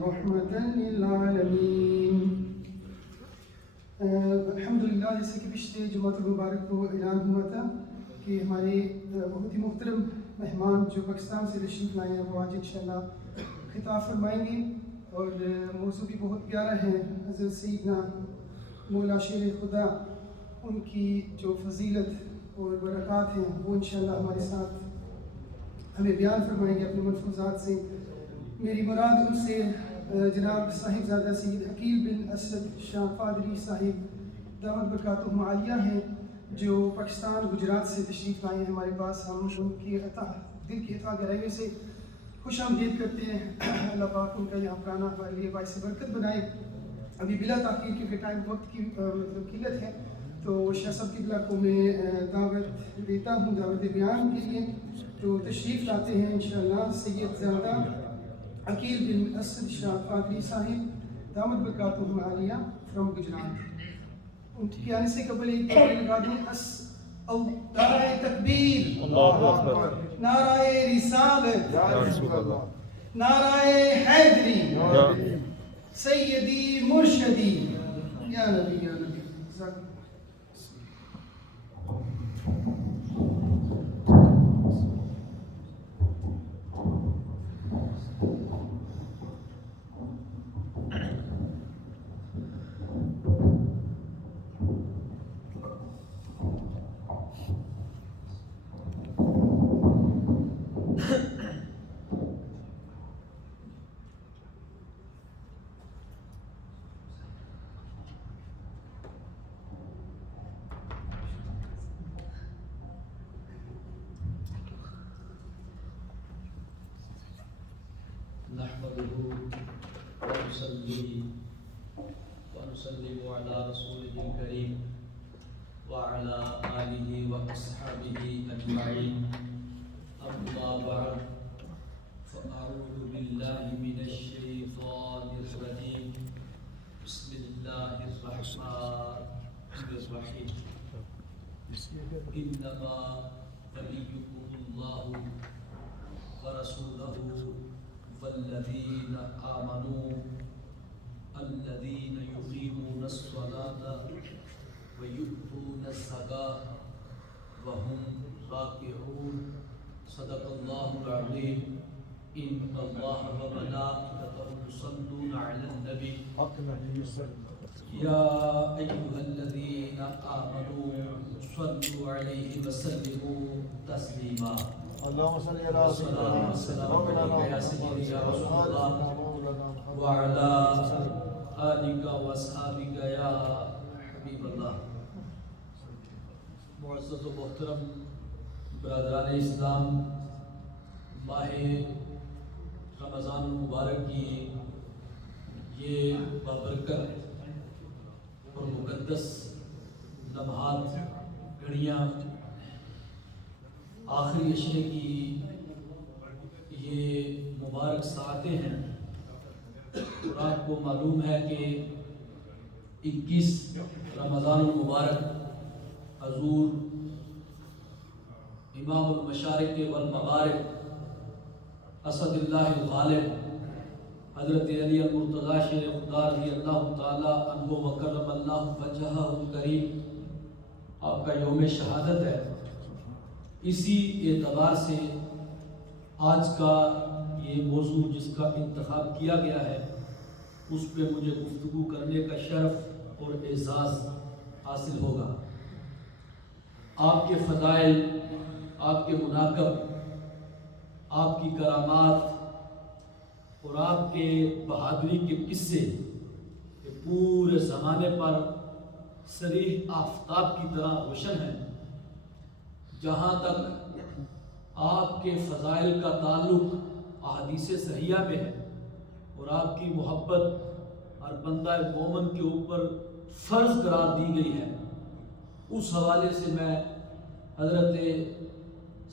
رحمة للعالمین۔ الحمدللہ، جیسے کہ پچھلے جمعہ المبارک کو اعلان ہوا تھا کہ ہمارے بہت ہی محترم مہمان جو پاکستان سے تشریف لائے ہیں وہ آج انشاءاللہ خطاب فرمائیں گے، اور موضوع بھی بہت پیارا ہے۔ حضرت سیدنا مولا شیر خدا، ان کی جو فضیلت اور برکات ہیں وہ انشاءاللہ ہمارے ساتھ ہمیں بیان فرمائیں گے اپنے ملفوظات سے۔ میری مراد ان سے جناب صاحبزادہ سید عقیل بن اسد شاہ قادری صاحب دامت برکاتہم عالیہ ہیں، جو پاکستان گجرات سے تشریف لائے ہیں ہمارے پاس۔ ہم ان کی دل کی اتحاد گہرائیوں سے خوش آمدید کرتے ہیں۔ اللہ پاک ان کا یہاں پر آنا ہمارے لیے باعث برکت بنائے۔ ابھی بلا تاخیر، کیونکہ ٹائم وقت کی قلت ہے، تو شاہ صاحب قبلہ کو میں دعوت دیتا ہوں دعوت بیان کے لیے، تو تشریف لاتے ہیں انشاءاللہ سید زادہ عقیل بن اسد شاہ قادری صاحب دامت برکاتہم عالیہ فرام گجرات۔ ان کے آنے سے قبل ایک نعرہ لگا دیں، نعرہ تکبیر، اللہ اکبر، نعرہ رسالت، یا رسول اللہ، نعرہ حیدری، سیدی مرشدی، یا نبی یا نبی۔ نحمده ونصلي ونسلم على رسوله الكريم وعلى آله وأصحابه أجمعين، أما بعد، فأعوذ بالله من الشيطان الرجيم، بسم الله الرحمن الرحيم، إنما وليكم الله ورسوله والذين آمنوا الذين يقيمون الصلاة ويؤتون الزكاة وهم راكعون، صدق الله العظيم۔ إن الله وملائكته يصلون على النبي يا أيها الذين آمنوا صلوا عليه وسلموا تسليما۔ اللهم صل على سيدنا يا سيدي يا رسول الله وعلى آلك وأصحابك يا حبيب الله۔ معزز و محترم برادران اسلام، ماہ رمضان المبارک کی یہ بابرکت اور مقدس لمحات، گھڑیاں، آخری عشرے کی یہ مبارک ساعتیں ہیں، اور آپ کو معلوم ہے کہ 21 رمضان المبارک حضور امام المشارق والمغارب اسد اللہ الغالب حضرت علی المرتضیٰ شیر خدا رضی اللہ تعالی عنہ وکرم اللہ وجہہ الکریم، آپ کا یوم شہادت ہے۔ اسی اعتبار سے آج کا یہ موضوع جس کا انتخاب کیا گیا ہے، اس پہ مجھے گفتگو کرنے کا شرف اور اعزاز حاصل ہوگا۔ آپ کے فضائل، آپ کے مناقب، آپ کی کرامات اور آپ کے بہادری کے قصے پورے زمانے پر صریح آفتاب کی طرح روشن ہیں۔ جہاں تک آپ کے فضائل کا تعلق احادیث صحیحہ میں ہے اور آپ کی محبت ہر بندہ مومن کے اوپر فرض قرار دی گئی ہے، اس حوالے سے میں حضرت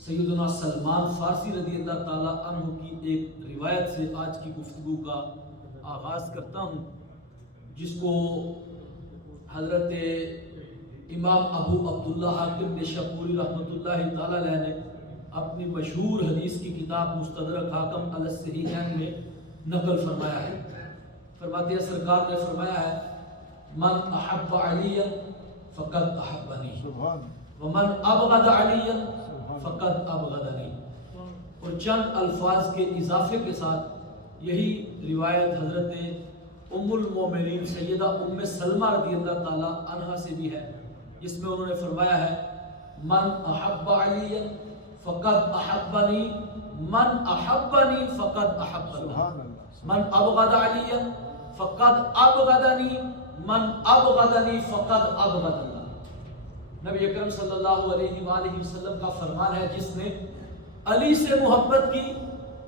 سیدنا سلمان فارسی رضی اللہ تعالیٰ عنہ کی ایک روایت سے آج کی گفتگو کا آغاز کرتا ہوں، جس کو حضرت امام ابو عبداللہ حاکم نشاپوری رحمۃ اللہ تعالیٰ علیہ نے اپنی مشہور حدیث کی کتاب مستدرک حاکم علی الصحیحین میں نقل فرمایا ہے۔ فرماتے ہیں سرکار نے فرمایا ہے من احب علی فقد احبنی سبحان ومن ابغض علی فقد ابغضنی. اور چند الفاظ کے اضافے کے ساتھ یہی روایت حضرت ام المومنین سیدہ ام سلمہ رضی اللہ تعالی عنہا سے بھی ہے، جس میں انہوں نے فرمایا ہے من احب علی فقد احبنی من احبنی فقد احبنی سبحان اللہ. من ابغض علی فقد ابغضنی من ابغضنی فقد ابغض اللہ. نبی اکرم صلی اللہ علیہ وآلہ وسلم کا فرمان ہے جس نے علی سے محبت کی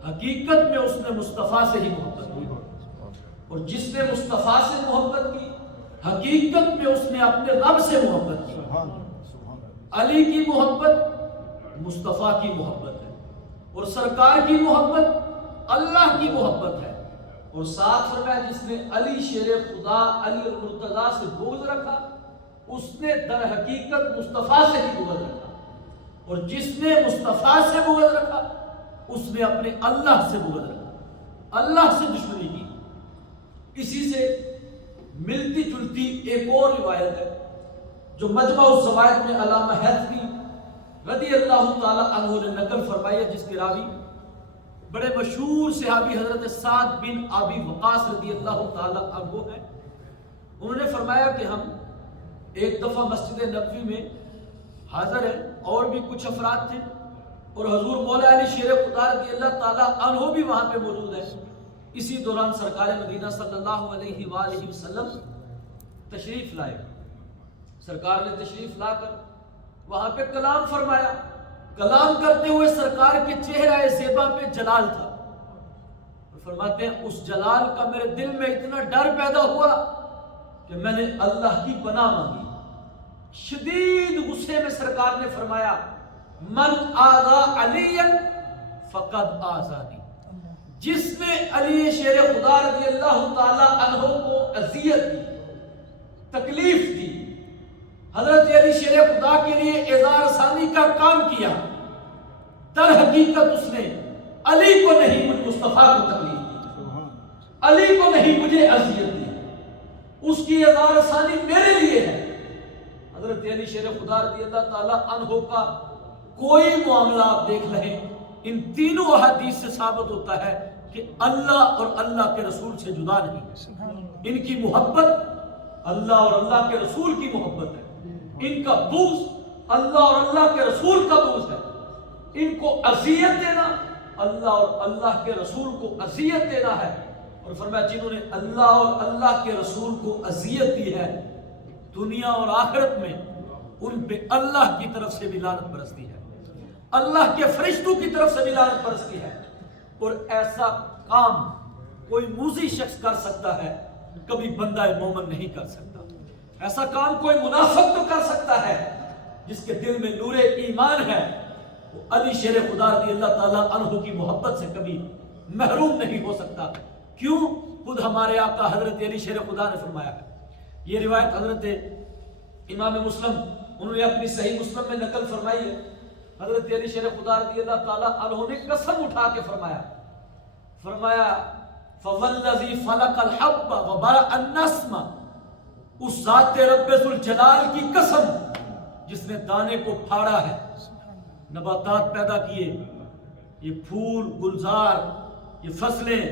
حقیقت میں اس نے مصطفیٰ سے ہی محبت کی، اور جس نے مصطفیٰ سے محبت کی حقیقت میں اس نے اپنے رب سے محبت کی. سبحان اللہ. سبحان اللہ. علی کی محبت مصطفیٰ کی محبت ہے، اور سرکار کی محبت اللہ کی محبت ہے. اور ساتھ فرمایا جس نے علی شیر خدا علی المرتضیٰ سے بغض رکھا اس نے در حقیقت مصطفیٰ سے ہی بغض رکھا، اور جس نے مصطفیٰ سے بغض رکھا اس نے اپنے اللہ سے بغض رکھا، اللہ سے دشمنی کی. اسی سے ملتی جلتی ایک اور روایت ہے جو مجمع الزوائد میں علامہ حیثمی رضی اللہ تعالی عنہ نے نقل فرمائی ہے، جس کے راوی بڑے مشہور صحابی حضرت سعد بن ابی وقاص رضی اللہ تعالی عنہ ہیں. انہوں نے فرمایا کہ ہم ایک دفعہ مسجد نبوی میں حاضر ہیں، اور بھی کچھ افراد تھے، اور حضور مولا علی شیر خدا رضی اللہ تعالی عنہ بھی وہاں پہ موجود ہے. اسی دوران سرکار مدینہ صلی اللہ علیہ وآلہ وسلم تشریف لائے. سرکار نے تشریف لا کر وہاں پہ کلام فرمایا. کلام کرتے ہوئے سرکار کے چہرہ زیبا پہ جلال تھا، اور فرماتے ہیں اس جلال کا میرے دل میں اتنا ڈر پیدا ہوا کہ میں نے اللہ کی پناہ مانگی. شدید غصے میں سرکار نے فرمایا من آذا علی فقد آذانی. جس نے علی شیر خدا رضی اللہ تعالی عنہ کو اذیت دی، تکلیف دی، حضرت علی شیر خدا کے لیے اظہار ثانی کا کام کیا، در حقیقت اس نے علی کو نہیں مجھ مصطفیٰ کو تکلیف دی، علی کو نہیں مجھے اذیت دی. اس کی اظہار ثانی میرے لیے ہے. حضرت علی شیر خدا رضی اللہ تعالی عنہ کا کوئی معاملہ آپ دیکھ لیں، ان تینوں احادیث سے ثابت ہوتا ہے کہ اللہ اور اللہ کے رسول سے جدا نہیں. ان کی محبت اللہ اور اللہ کے رسول کی محبت ہے، ان کا بغض اللہ اور اللہ کے رسول کا بغض ہے. ان کو اذیت دینا اللہ اور اللہ کے رسول کو اذیت دینا ہے. اور فرمایا جنہوں نے اللہ اور اللہ کے رسول کو اذیت دی ہے دنیا اور آخرت میں ان پہ اللہ کی طرف سے بھی لعنت برستی ہے، اللہ کے فرشتوں کی طرف سے بھی لعنت برستی ہے. اور ایسا کام کوئی موذی شخص کر سکتا ہے، کبھی بندہ مومن نہیں کر سکتا. ایسا کام کوئی منافق تو کر سکتا ہے جس کے دل میں نور ایمان ہے، وہ علی شیر خدا رضی اللہ تعالی عنہ کی محبت سے کبھی محروم نہیں ہو سکتا. کیوں؟ خود ہمارے آقا حضرت علی شیر خدا نے فرمایا ہے. یہ روایت حضرت امام مسلم انہوں نے اپنی صحیح مسلم میں نقل فرمائی ہے. حضرت علی شیر خدا رضی اللہ تعالی عنہ نے قسم اٹھا کے فرمایا فوالذی فلق الحب وبرأ النسم، اس ذات رب ذوالجلال کی قسم جس نے دانے کو پھاڑا ہے، نباتات پیدا کیے، یہ پھول گلزار، یہ فصلیں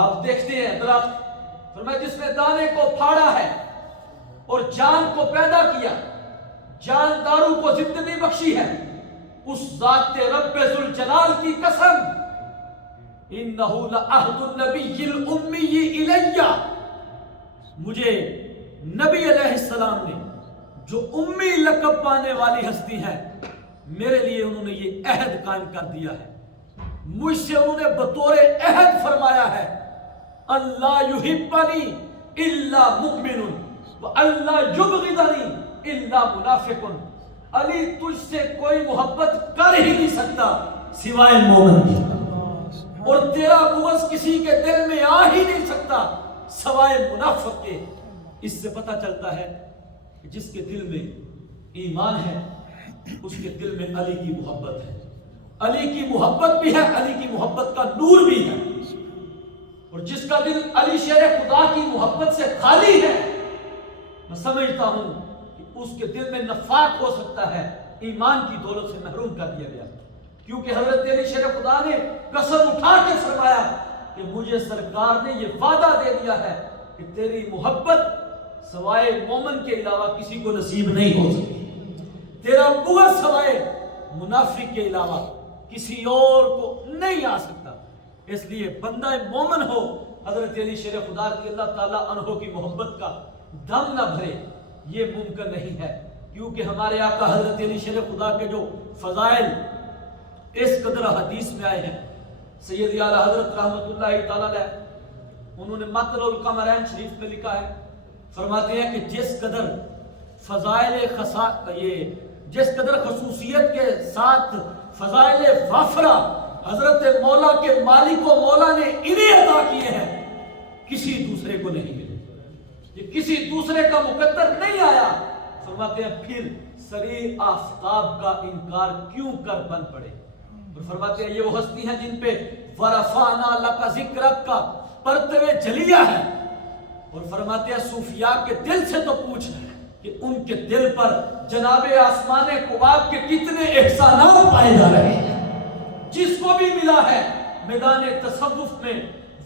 آپ دیکھتے ہیں درخت. فرمایا جس نے دانے کو پھاڑا ہے اور جان کو پیدا کیا، جانداروں کو زندگی بخشی ہے، اس ذات رب ذوالجلال کی قسم انہو لعہد النبی الامی الیہ، مجھے نبی علیہ السلام نے جو امی لقب پانے والی ہستی ہے میرے لیے انہوں نے یہ عہد قائم کر دیا ہے. مجھ سے انہوں نے بطور عہد فرمایا ہے اللہ یحبنی الا مؤمن واللہ یبغضنی الا منافق. علی تجھ سے کوئی محبت کر ہی نہیں سکتا سوائے مومن کی، اور تیرا بغض کسی کے دل میں آ ہی نہیں سکتا سوائے منافق کے. اس سے پتہ چلتا ہے کہ جس کے دل میں ایمان ہے اس کے دل میں علی کی محبت ہے. علی کی محبت بھی ہے، علی کی محبت کا نور بھی ہے. اور جس کا دل علی شیر خدا کی محبت سے خالی ہے، میں سمجھتا ہوں کہ اس کے دل میں نفاق ہو سکتا ہے، ایمان کی دولت سے محروم کر دیا گیا، کیونکہ حضرت علی شیر خدا نے قسم اٹھا کے فرمایا کہ مجھے سرکار نے یہ وعدہ دے دیا ہے کہ تیری محبت سوائے مومن کے علاوہ کسی کو نصیب نہیں ہو سکتی، تیرا بغض سوائے منافق کے علاوہ کسی اور کو نہیں آ سکتا۔ اس لیے بندہ مومن ہو حضرت علی شیر خدا رضی اللہ تعالیٰ عنہ کی محبت کا دم نہ بھرے، یہ ممکن نہیں ہے، کیونکہ ہمارے آقا حضرت علی شیر خدا کے جو فضائل اس قدر حدیث میں آئے ہیں، سید اعلیٰ حضرت رحمت اللہ تعالیٰ علیہ انہوں نے مطلع القمرین شریف میں لکھا ہے، فرماتے ہیں کہ جس قدر فضائل جس قدر خصوصیت کے ساتھ فضائل وافرہ حضرت مولا کے مالک و مولا نے انہیں عطا کیے ہیں، کسی دوسرے کو نہیں ملے، یہ کسی دوسرے کا مقدر نہیں آیا۔ فرماتے ہیں پھر سری آفتاب کا انکار کیوں کر بن پڑے، اور فرماتے ہیں یہ وہ ہستی ہیں جن پہ ورفعنا لک ذکرک کا پرتو جلیہ ہے، اور فرماتے ہیں صوفیاء کے دل سے تو پوچھ کہ ان کے دل پر جناب آسمان قباب کے کتنے احسانات پائے جا رہے ہیں۔ جس کو بھی ملا ہے میدان تصوف میں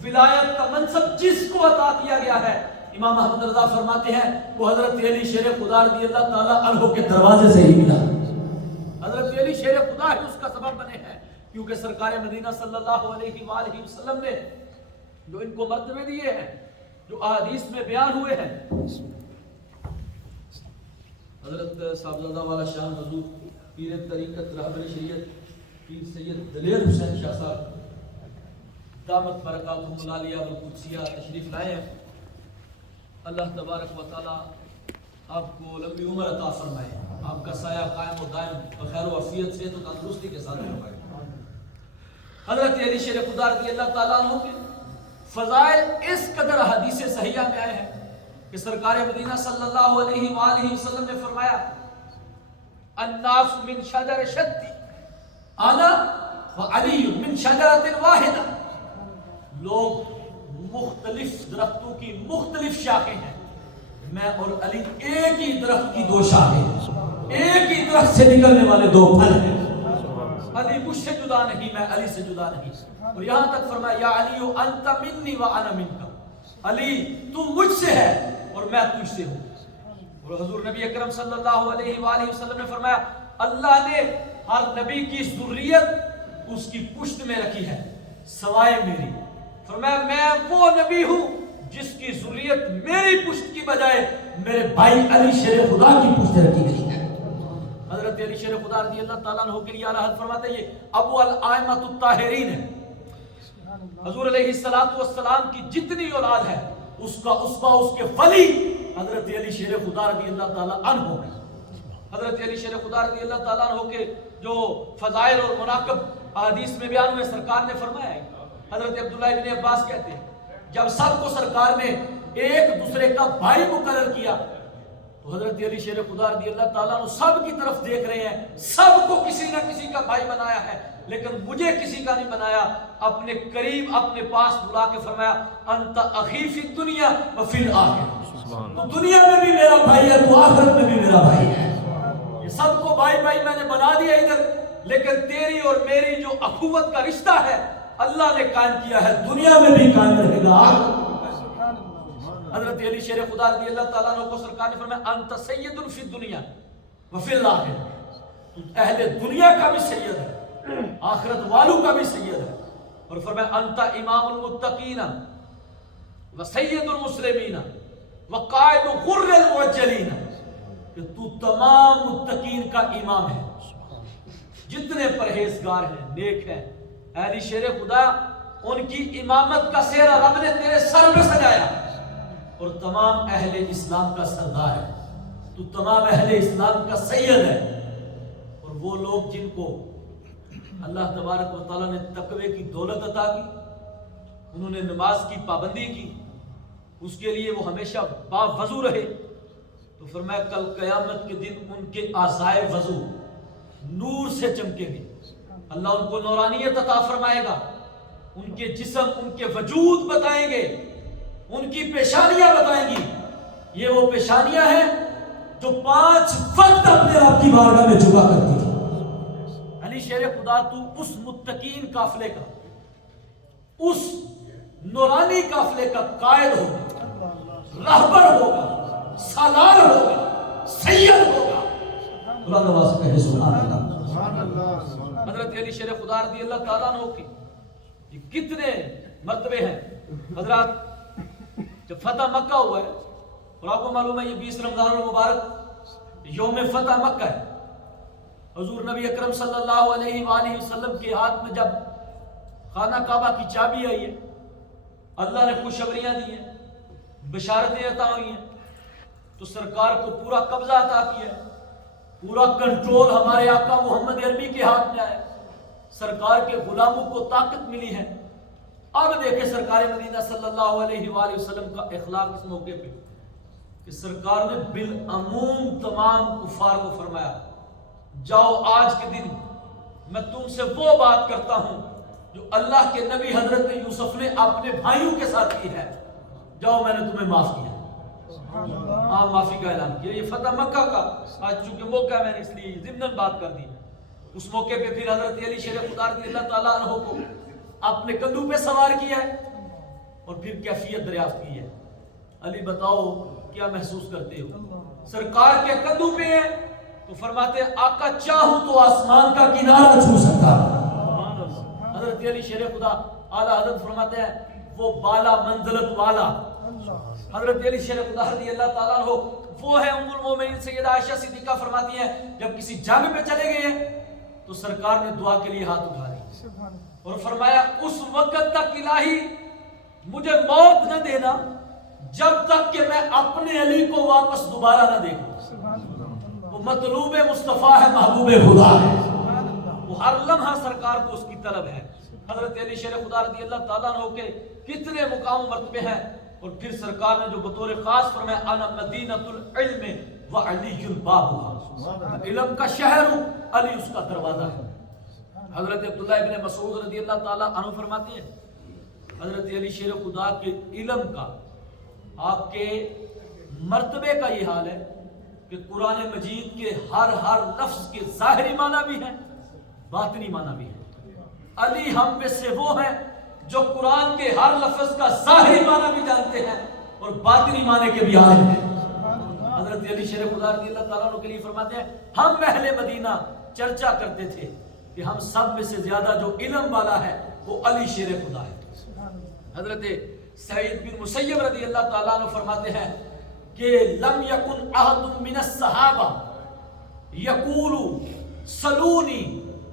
ولایت کا منصب جس کو عطا کیا گیا ہے، امام احمد رضا فرماتے ہیں وہ حضرت علی شیر خدا رضی اللہ تعالیٰ عنہ کے دروازے سے ہی ملا۔ حضرت علی شیر خدا ہی اس کا سبب بنے ہیں، کیونکہ سرکار مدینہ صلی اللہ علیہ وآلہ وسلم نے جو ان کو مرتبے دیے ہیں، جو احادیث میں بیان ہوئے ہیں، حضرت صاحبزادہ والا شان حضور پیر طریقت رہبر شریعت پیر سید دلیر حسین شاہ صاحب دامت برکاتہم العالیہ والقدسیہ تشریف لائے ہیں۔ اللہ تبارک و تعالی آپ کو لمبی عمر عطا فرمائے، آپ کا سایہ قائم و دائم بخیر و عافیت سے تو تندرستی کے ساتھ فرمائے۔ حضرت علی شیر خدا رضی اللہ تعالیٰ عنہ کے فضائل اس قدر حدیث صحیحہ میں آئے ہیں کہ سرکار مدینہ صلی اللہ علیہ وآلہ وسلم نے فرمایا الناس من شجر شتی انا وعلی من شجرۃ واحدہ، لوگ مختلف درختوں کی مختلف شاخیں ہیں، میں اور علی ایک ہی درخت کی دو شاخیں ہیں، ایک ہی درخت سے نکلنے والے دو پھل ہیں، علی مجھ سے جدا نہیں، میں علی سے جدا نہیں۔ اور یہاں تک فرمایا یا علی انت منی وانا منک، علی تو مجھ سے ہے اور میں تجھ سے ہوں۔ اور حضور نبی اکرم صلی اللہ علیہ وآلہ وسلم نے فرمایا اللہ نے ہر نبی کی ذریت اس کی پشت میں رکھی ہے سوائے میری، فرمایا میں وہ نبی ہوں جس کی ذریت میری پشت کی بجائے میرے بھائی علی شیر خدا کی پشت رکھی گئی ہے۔ حضرت علی شیر خدا رضی اللہ تعالیٰ عنہ کے لیے اعلیٰ حضرت فرماتے ہیں یہ ابو الائمۃ الطاہرین ہے، حضور علیہ السلام کی جتنی اولاد ہے اس کا اسوہ اس کے ولی حضرت علی شیر خدا رضی اللہ تعالیٰ عنہ ہے۔ حضرت علی شیر خدا رضی اللہ تعالیٰ عنہ کے جو فضائل اور مناقب احادیث میں بیان ہوئے، سرکار نے فرمایا ہے، حضرت عبداللہ ابن عباس کہتے ہیں جب سب کو سرکار نے ایک دوسرے کا بھائی مقرر کیا تو حضرت علی شیر خدا رضی اللہ تعالیٰ عنہ سب کی طرف دیکھ رہے ہیں، سب کو کسی نہ کسی کا بھائی بنایا ہے لیکن مجھے کسی کا نہیں بنایا، اپنے قریب اپنے پاس بلا کے فرمایا انت اخی فی الدنیا وفی الآخرہ، تو دنیا میں بھی میرا بھائی ہے تو آخرت میں بھی میرا بھائی ہے۔ یہ سب کو بھائی بھائی میں نے بنا دیا ادھر، لیکن تیری اور میری جو اخوت کا رشتہ ہے اللہ نے قائم کیا ہے، دنیا میں بھی قائم رہے گا۔ حضرت علی شیر خدا رضی اللہ تعالیٰ عنہ کو سرکار نے فرمایا انت سید فی الدنیا وفی الآخرہ، تو اہل دنیا کا بھی سید ہے، آخرت والوں کا بھی سید ہے۔ اور فرمایا انت امام المتقین وسید المسلمین وقائد غر المعجلین، کہ تو تمام متقین کا امام ہے، جتنے پرہیزگار ہیں نیک ہیں، علی شیر خدا ان کی امامت کا سہرا رب نے تیرے سر پہ سجایا، اور تمام اہل اسلام کا سردار ہے، تو تمام اہل اسلام کا سید ہے۔ اور وہ لوگ جن کو اللہ تبارک و تعالیٰ نے تقوی کی دولت عطا کی، انہوں نے نماز کی پابندی کی، اس کے لیے وہ ہمیشہ باوضو رہے، تو فرمایا کل قیامت کے دن ان کے اعضائے وضو نور سے چمکیں گے، اللہ ان کو نورانیت عطا فرمائے گا، ان کے جسم، ان کے وجود بتائیں گے، ان کی پیشانیاں بتائیں گی. یہ وہ پیشانیاں ہیں جو 5 وقت اپنے آپ کی بارگاہ میں جھکا کرتی تھی. علی شیر خدا تو اس متقین قافلے کا، اس نورانی قافلے کا قائد ہوگا، رہبر ہوگا، سالار ہوگا، سید ہوگا. اللہ نواز کہے سبحان اللہ. حضرت علی شیر خدا رضی اللہ تعالیٰ عنہ کے یہ کتنے مرتبے ہیں. حضرات جب فتح مکہ ہوا ہے، اور آپ کو معلوم ہے یہ 20 رمضان المبارک یوم فتح مکہ ہے. حضور نبی اکرم صلی اللہ علیہ وآلہ وسلم کے ہاتھ میں جب خانہ کعبہ کی چابی آئی ہے، اللہ نے خوشخبریاں دی ہیں، بشارتیں عطا ہوئی ہیں، تو سرکار کو پورا قبضہ عطا کیا ہے، پورا کنٹرول ہمارے آقا محمد عربی کے ہاتھ میں آئے، سرکار کے غلاموں کو طاقت ملی ہے. اب دیکھیں سرکار مدینہ صلی اللہ علیہ وآلہ وسلم کا اخلاق اس موقع پہ کہ سرکار نے بالعموم تمام کفار کو فرمایا، جاؤ آج کے دن میں تم سے وہ بات کرتا ہوں جو اللہ کے نبی حضرت یوسف نے اپنے بھائیوں کے ساتھ کی ہے، جاؤ میں نے تمہیں معاف کیا. معافی کا اعلان کیا. یہ فتح مکہ کا آج چونکہ موقع ہے میں نے اس لیے ضمناً بات کر دی. اس موقع پہ پھر حضرت علی شیر خدا رضی اللہ تعالیٰ عنہ کو اپنے کندھوں پہ سوار کیا ہے اور پھر کیفیت دریافت کی ہے. علی بتاؤ کیا محسوس کرتے ہو؟ سرکار کے کندھوں پہ ہے تو فرماتے ہیں آقا چاہوں تو آسمان کا کنارہ چھو سکتا. حضرت علی شیر خدا اعلیٰ حضرت فرماتے ہیں وہ بالا منزلت والا حضرت علی شیر خدا رضی اللہ تعالیٰ عنہ وہ ہے ام المومنین سیدہ عائشہ صدیقہ فرماتی ہیں جب کسی جنگ پہ چلے گئے ہیں تو سرکار نے دعا کے لیے ہاتھ اٹھا لی اور فرمایا اس وقت تک الہی مجھے موت نہ دینا جب تک کہ میں اپنے علی کو واپس دوبارہ نہ دیکھوں. وہ مطلوب مصطفیٰ ہے، محبوب خدا ہے، وہ ہر لمحہ سرکار کو اس کی طلب ہے. حضرت علی شیر خدا رضی اللہ تعالیٰ عنہ کے کتنے مقام و مرتبے ہیں. اور پھر سرکار نے جو بطور خاص فرمایا انا مدینۃ العلم وعلی بابها، علم کا شہر ہوں، علی اس کا دروازہ ہے. حضرت عبداللہ ابن مسعود رضی اللہ تعالیٰ عنہ فرماتے ہیں حضرت علی شیر خدا کے علم کا، آپ کے مرتبے کا یہ حال ہے کہ قرآن مجید کے ہر لفظ کے ظاہری معنی بھی ہیں، باطنی معنی بھی ہیں. علی ہم میں سے وہ ہیں جو قرآن کے ہر لفظ کا ظاہری معنی بھی جانتے ہیں اور باطنی معنی کے بھی عالم ہیں. حضرت علی شیر خدا رضی اللہ تعالیٰ عنہ کے لیے فرماتے ہیں ہم اہل مدینہ چرچا کرتے تھے کہ ہم سب میں سے زیادہ جو علم والا ہے وہ علی شیر خدا ہے. حضرت سعید بن مسیب رضی اللہ تعالیٰ عنہ فرماتے ہیں کہ لم یکن احد من الصحابہ یقول سلونی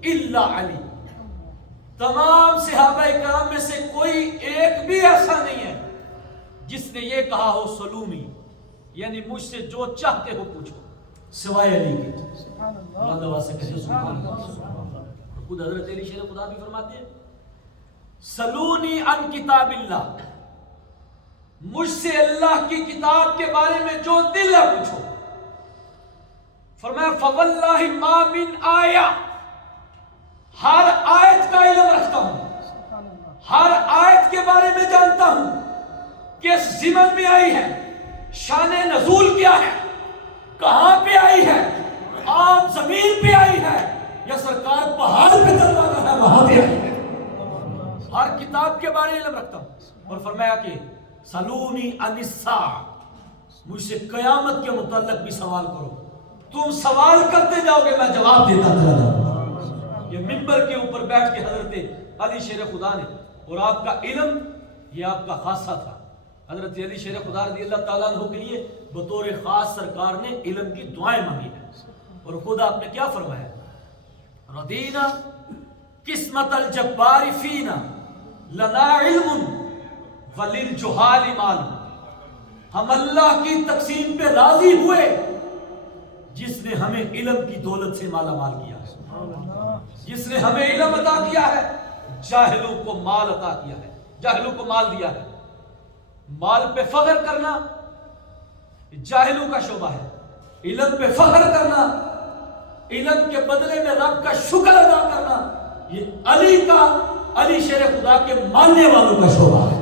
الا علی. تمام صحابہ کرام میں سے کوئی ایک بھی ایسا نہیں ہے جس نے یہ کہا ہو سلونی، یعنی مجھ سے جو چاہتے ہو پوچھو، سوائے علی کے. اللہ دعا سے کہتے سبحان اللہ. خود حضرت علی شیر خدا بھی فرماتے ہیں سلونی عن کتاب اللہ، مجھ سے اللہ کی کتاب کے بارے میں جو دل ہے پوچھو. فرمایا فواللہ ما من آیہ، ہر آیت کا علم رکھتا ہوں، ہر آیت کے بارے میں جانتا ہوں کس زمن میں آئی ہے، شان نزول کیا ہے، کہاں پہ آئی ہے، عام زمین پہ آئی ہے یا سرکار پہاڑ پہ چلوانا ہے وہاں پہ آئی ہے. ہر کتاب کے بارے میں علم رکھتا ہوں. اور فرمایا کہ سلونی عن الساعہ، مجھ سے قیامت کے متعلق بھی سوال کرو، تم سوال کرتے جاؤ گے میں جواب دیتا چلا جاؤں. یہ منبر کے اوپر بیٹھ کے حضرت علی شیر خدا نے، اور آپ کا علم یہ آپ کا خاصہ تھا. حضرت علی شیر خدا رضی اللہ تعالیٰ عنہ کے لیے بطور خاص سرکار نے علم کی دعائیں مانگی ہیں. اور خود آپ نے کیا فرمایا رضینا قسمت الجبار فینا لنا علم وللجہال مال. ہم اللہ کی تقسیم پہ راضی ہوئے جس نے ہمیں علم کی دولت سے مالا مال کیا ہے، جس نے ہمیں علم عطا کیا ہے، جاہلوں کو مال عطا کیا ہے، جاہلوں کو مال دیا ہے. مال پہ فخر کرنا جاہلوں کا شعبہ ہے، علم پہ فخر کرنا، علم کے بدلے میں رب کا شکر ادا کرنا یہ علی کا علی شیر خدا کے ماننے والوں کا شعبہ ہے.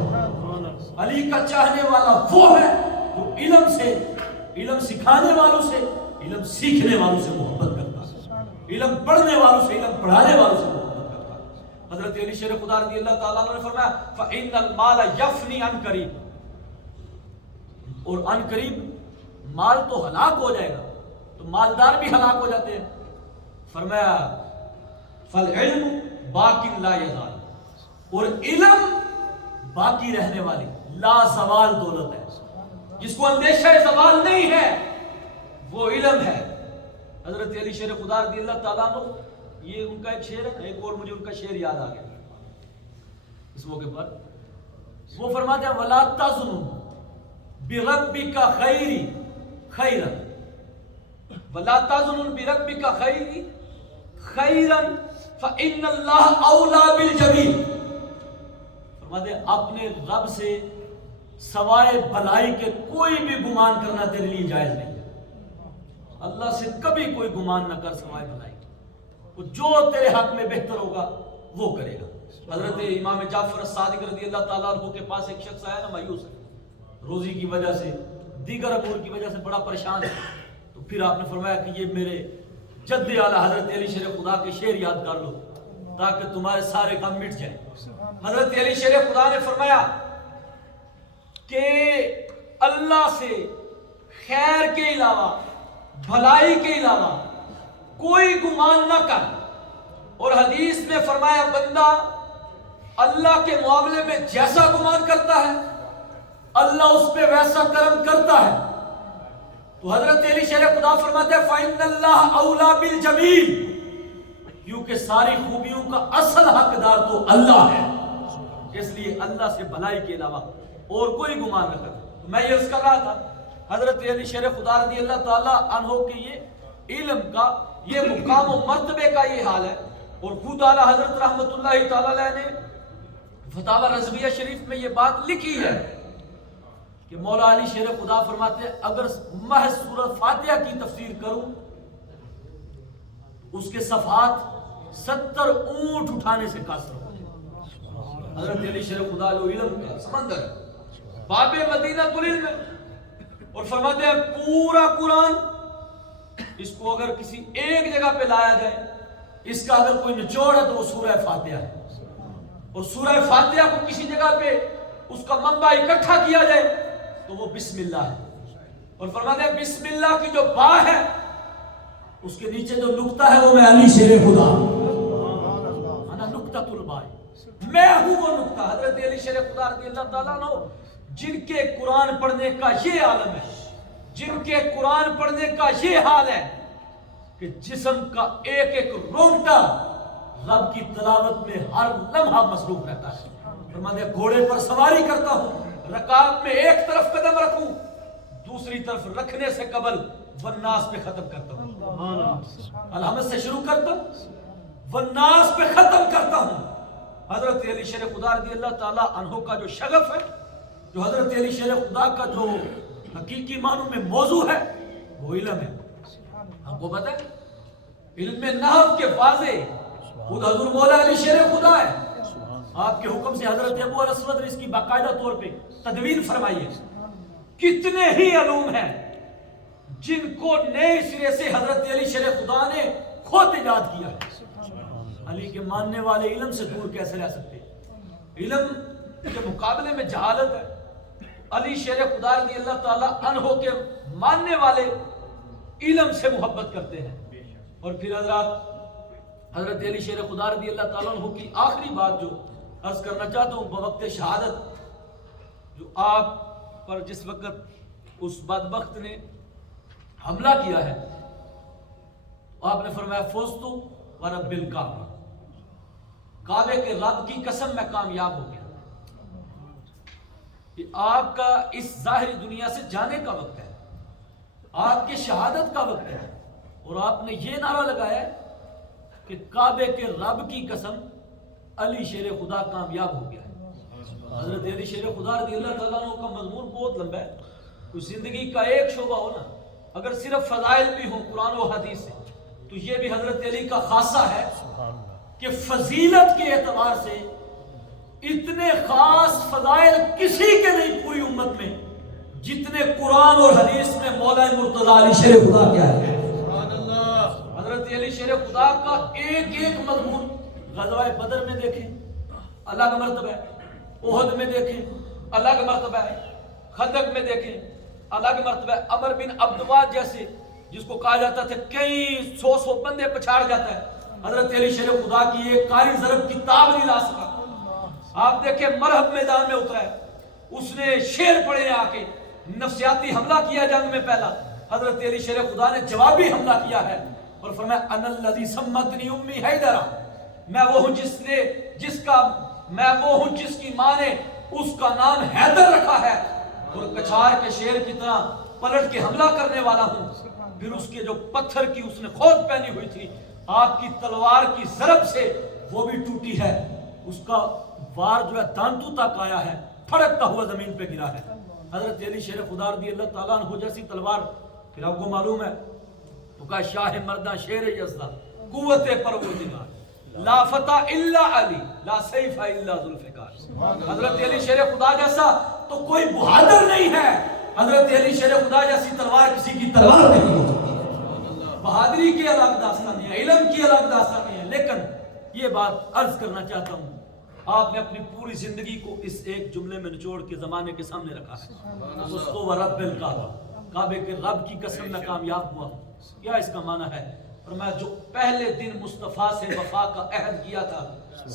علی کا چاہنے والا وہ ہے جو علم سکھانے والوں سے، علم سیکھنے والوں سے محبت کرتا ہے، علم پڑھنے والوں سے، علم پڑھانے والوں سے محبت کرتا ہے. حضرت علی شیر خدا رضی اللہ تعالیٰ عنہ نے فرمایا فَإِنَّ الْمَالَ يَفْنِي عَنْ قَرِيبٍ، اور عن قریب مال تو ہلاک ہو جائے گا، تو مالدار بھی ہلاک ہو جاتے ہیں. فرمایا فَالْعِلْمُ بَاقٍ لَا يَزَالُ، اور علم باقی رہنے والی لا زوال دولت ہے، جس کو اندیشہ زوال نہیں ہے وہ علم ہے. حضرت علی شیر خدا رضی اللہ تعالیٰ عنہ، یہ ان کا ایک شعر ہے، ایک اور مجھے ان کا شعر یاد آ گیا اس موقع پر. وہ فرماتے ہیں وَلَا تَظُنُّ بِرَبِّكَ خَيْرِ خَيْرًا وَلَا تَظُنُّ بِرَبِّكَ خَيْرًا فَإِنَّ اللَّهَ أَوْلَى بِالْجَمِيلِ. فرماتے ہیں اپنے رب سے سوائے بھلائی کے کوئی بھی گمان کرنا تیرے لیے جائز نہیں ہے. اللہ سے کبھی کوئی گمان نہ کر سوائے بھلائی کے، وہ جو تیرے حق میں بہتر ہوگا وہ کرے گا. حضرت امام جعفر الصادق رضی اللہ تعالیٰ عنہ کے پاس ایک شخص آیا نا، مایوس ہے، روزی کی وجہ سے، دیگر امور کی وجہ سے بڑا پریشان ہے. تو پھر آپ نے فرمایا کہ یہ میرے جد اعلیٰ حضرت علی شیر خدا کے شعر یاد کر لو تاکہ تمہارے سارے کام مٹ جائیں. حضرت علی شیر خدا نے فرمایا کہ اللہ سے خیر کے علاوہ، بھلائی کے علاوہ کوئی گمان نہ کر. اور حدیث میں فرمایا بندہ اللہ کے معاملے میں جیسا گمان کرتا ہے اللہ اس پہ ویسا کرم کرتا ہے. تو حضرت علی شیر خدا فرماتے ہیں فَإِنَّ اللَّهَ أَوْلَى بِالْجَمِيلِ، کیونکہ ساری خوبیوں کا اصل حقدار تو اللہ ہے، اس لیے اللہ سے بھلائی کے علاوہ اور کوئی گمان نہ کرتا. میں یہ اس کر رہا تھا حضرت علی شیر خدا رضی اللہ تعالیٰ عنہ کے یہ علم کا، یہ مقام و مرتبے کا یہ حال ہے. اور خود اعلیٰ حضرت رحمت اللہ تعالیٰ علیہ نے فتاوی رضویہ شریف میں یہ بات لکھی ہے کہ مولا علی شیر خدا فرماتے ہیں اگر محض سورۃ فاتحہ کی تفسیر کروں اس کے صفحات 70 اونٹ اٹھانے سے قاصر ہو. حضرت علی شیر خدا جو علم کا سمندر ہے، باب مدینہ العلم، اور فرماتے ہیں پورا قرآن اس کو اگر کسی ایک جگہ پہ لایا جائے، اس کا اگر کوئی نچوڑ ہے تو وہ سورہ فاتحہ ہے، اور سورہ فاتحہ کو کسی جگہ پہ اس کا منبع اکٹھا کیا جائے تو وہ بسم اللہ ہے. اور فرماتے ہیں بسم اللہ کی جو با ہے اس کے نیچے جو نقطہ ہے وہ میں علی شیر خدا انا نقطۃ الباء، میں ہوں وہ نقطہ. حضرت علی شیر خدا رضی اللہ تعالیٰ عنہ جن کے قرآن پڑھنے کا یہ عالم ہے، جن کے قرآن پڑھنے کا یہ حال ہے کہ جسم کا ایک ایک رونگٹا رب کی تلاوت میں ہر لمحہ مصروف رہتا ہے. فرماتے ہیں گھوڑے پر سواری کرتا ہوں، رکعت میں ایک طرف قدم رکھوں، دوسری طرف رکھنے سے قبل والناس پہ ختم کرتا ہوں، الحمد سے شروع کرتا ہوں والناس پہ ختم کرتا ہوں. حضرت علی شیر خدا رضی اللہ تعالیٰ عنہ کا جو شغف ہے، جو حضرت علی شیر خدا کا جو حقیقی معنوں میں موضوع ہے وہ علم ہے. آپ کو پتہ ہے علم نحو کے واضح خود حضور مولا علی شیر خدا ہے. آپ کے حکم سے حضرت ابو الاسود نے اس کی باقاعدہ طور پہ تدوین فرمائی ہے. کتنے ہی علوم ہیں جن کو نئے سرے سے حضرت علی شیر خدا نے خود ایجاد کیا ہے. علی کے ماننے والے علم سے دور کیسے رہ سکتے؟ علم کے مقابلے میں جہالت ہے. علی شیر خدا رضی اللہ تعالیٰ عنہ کے ماننے والے علم سے محبت کرتے ہیں. اور پھر حضرت علی شیر خدا رضی اللہ تعالیٰ عنہ کی آخری بات جو عرض کرنا چاہتا ہوں، بوقت شہادت جو آپ پر جس وقت اس بدبخت نے حملہ کیا ہے، آپ نے فرمایا فوزتو ورب الکعبہ، کعبے کے رب کی قسم میں کامیاب ہو گیا. کہ آپ کا اس ظاہری دنیا سے جانے کا وقت ہے، آپ کی شہادت کا وقت ہے، اور آپ نے یہ نعرہ لگایا ہے کہ کعبے کے رب کی قسم علی شیر خدا کامیاب ہو گیا ہے. حضرت علی شیر خدا رضی اللہ تعالیٰ عنہ کا مضمون بہت لمبا ہے. کوئی زندگی کا ایک شعبہ ہو نا، اگر صرف فضائل بھی ہوں قرآن و حدیث سے، تو یہ بھی حضرت علی کا خاصہ ہے کہ فضیلت کے اعتبار سے اتنے خاص فضائل کسی کے نہیں پوری امت میں جتنے قرآن اور حدیث میں مولا مرتضی علی شیر خدا کیا ہے. حضرت علی شیر خدا کا ایک ایک مضمون غزوہ بدر میں دیکھیں الگ مرتبہ ہے, احد میں دیکھیں الگ مرتبہ ہے, خندق میں دیکھیں الگ مرتبہ ہے. عمر بن عبدواد جیسے جس کو کہا جاتا تھا کئی سو بندے پچھاڑ جاتا ہے, حضرت علی شیر خدا کی ایک قاری ضرب کتاب نہیں لا سکا. آپ دیکھیں مرحب میدان میں اترا ہے, اس نے شیر پڑے آ کے نفسیاتی حملہ کیا جنگ میں پہلا. حضرت علی شیر خدا نے جوابی حملہ کیا ہے اور فرمایا انا الذی سمتنی امی حیدرہ, میں وہ ہوں جس کی ماں نے اس کا نام حیدر رکھا ہے اور کچھار کے شیر کی طرح پلٹ کے حملہ کرنے والا ہوں. پھر اس کے جو پتھر کی اس نے کھود پہنی ہوئی تھی آپ کی تلوار کی ضرب سے وہ بھی ٹوٹی ہے, اس کا وار جو ہے دانتوں تک آیا ہے, پھڑکتا ہوا زمین پہ گرا ہے. حضرت علی شیر خدا رضی اللہ تعالیٰ عنہ جیسی تلوار پھر آپ کو معلوم ہے تو کہا شاہ مردہ شیر یزدہ قوت پروردگار لا فتح الا علی لا سیف الا ذوالفقار. حضرت علی شیر خدا جیسا تو کوئی بہادر نہیں ہے, حضرت علی شیر خدا جیسی تلوار کسی کی تلوار نہیں ہو سکتی. بہادری کی الگ داستان ہے, علم کی الگ داستان ہے. لیکن یہ بات عرض کرنا چاہتا ہوں, آپ نے اپنی پوری زندگی کو اس ایک جملے میں نچوڑ کے زمانے کے سامنے رکھا ہے, دوستو ورب الکعبہ, کعبے کے رب کی قسم میں کامیاب ہوا. کیا اس کا معنی ہے؟ فرمایا جو پہلے دن مصطفیٰ سے وفا کا عہد کیا تھا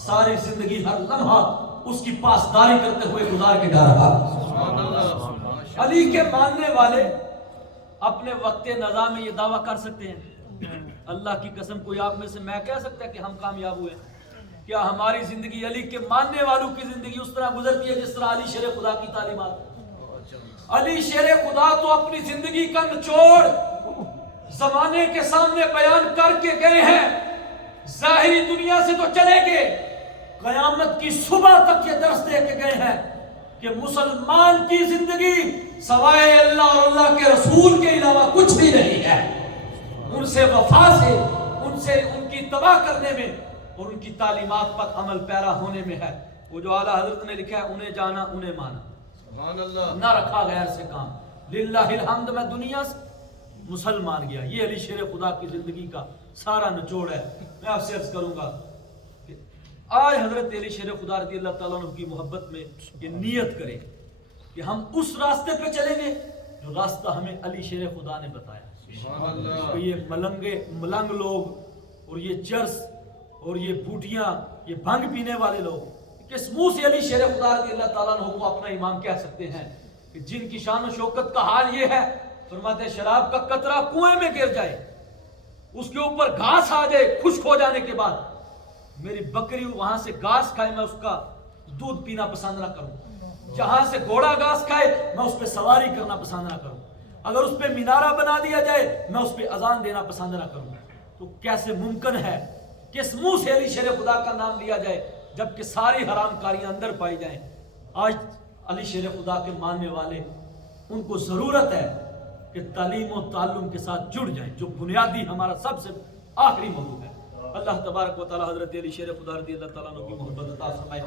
ساری زندگی ہر لمحہ اس کی پاسداری کرتے ہوئے گزار کے جا رہا. علی کے ماننے والے اپنے وقت نظام میں یہ دعویٰ کر سکتے ہیں, اللہ کی قسم کوئی آپ میں سے میں کہہ سکتا ہے کہ ہم کامیاب ہوئے؟ کیا ہماری زندگی علی کے ماننے والوں کی زندگی اس طرح گزرتی ہے جس طرح علی شیر خدا کی تعلیمات؟ علی شیر خدا تو اپنی زندگی کا نچوڑ زمانے کے سامنے بیان کر کے گئے ہیں. ظاہری دنیا سے تو چلے گئے, قیامت کی صبح تک یہ درس دے کے گئے ہیں کہ مسلمان کی زندگی سوائے اللہ اور اللہ کے رسول کے علاوہ کچھ بھی نہیں ہے. ان سے وفا سے ان کی تباہ کرنے میں اور ان کی تعلیمات پر عمل پیرا ہونے میں ہے. وہ جو اعلیٰ حضرت نے لکھا ہے انہیں جانا انہیں مانا, نہ رکھا غیر سے کام. للہ الحمد میں دنیا سے مسلمان گیا. یہ علی شیر خدا کی زندگی کا سارا نچوڑ ہے. میں آپ سے عرض کروں گا کہ آج حضرت علی شیر خدا رضی اللہ تعالیٰ عنہ کی محبت میں یہ نیت کریں کہ ہم اس راستے پہ چلیں گے جو راستہ ہمیں علی شیر خدا نے بتایا. کہ یہ ملنگ لوگ اور یہ چرس اور یہ بوٹیاں, یہ بھنگ پینے والے لوگ کس منہ سے علی شیر خدا رضی اللہ تعالیٰ عنہ کو اپنا امام کہہ سکتے ہیں کہ جن کی شان و شوکت کا حال یہ ہے, فرماتے ہیں شراب کا قطرہ کنویں میں گر جائے, اس کے اوپر گھاس آ جائے خشک ہو جانے کے بعد, میری بکری وہاں سے گھاس کھائے میں اس کا دودھ پینا پسند نہ کروں, جہاں سے گھوڑا گھاس کھائے میں اس پہ سواری کرنا پسند نہ کروں, اگر اس پہ مینارہ بنا دیا جائے میں اس پہ اذان دینا پسند نہ کروں. تو کیسے ممکن ہے کس منہ سے علی شیر خدا کا نام لیا جائے جبکہ ساری حرام کاریاں اندر پائی جائیں. آج علی شیر خدا کے ماننے والے ان کو ضرورت ہے کہ تعلیم و تعلم کے ساتھ جڑ جائیں, جو بنیادی ہمارا سب سے آخری موضوع ہے. اللہ تبارک و تعالی حضرت علی شیر خدا رضی اللہ تعالیٰ عنہ کی محبت عطا فرمائے.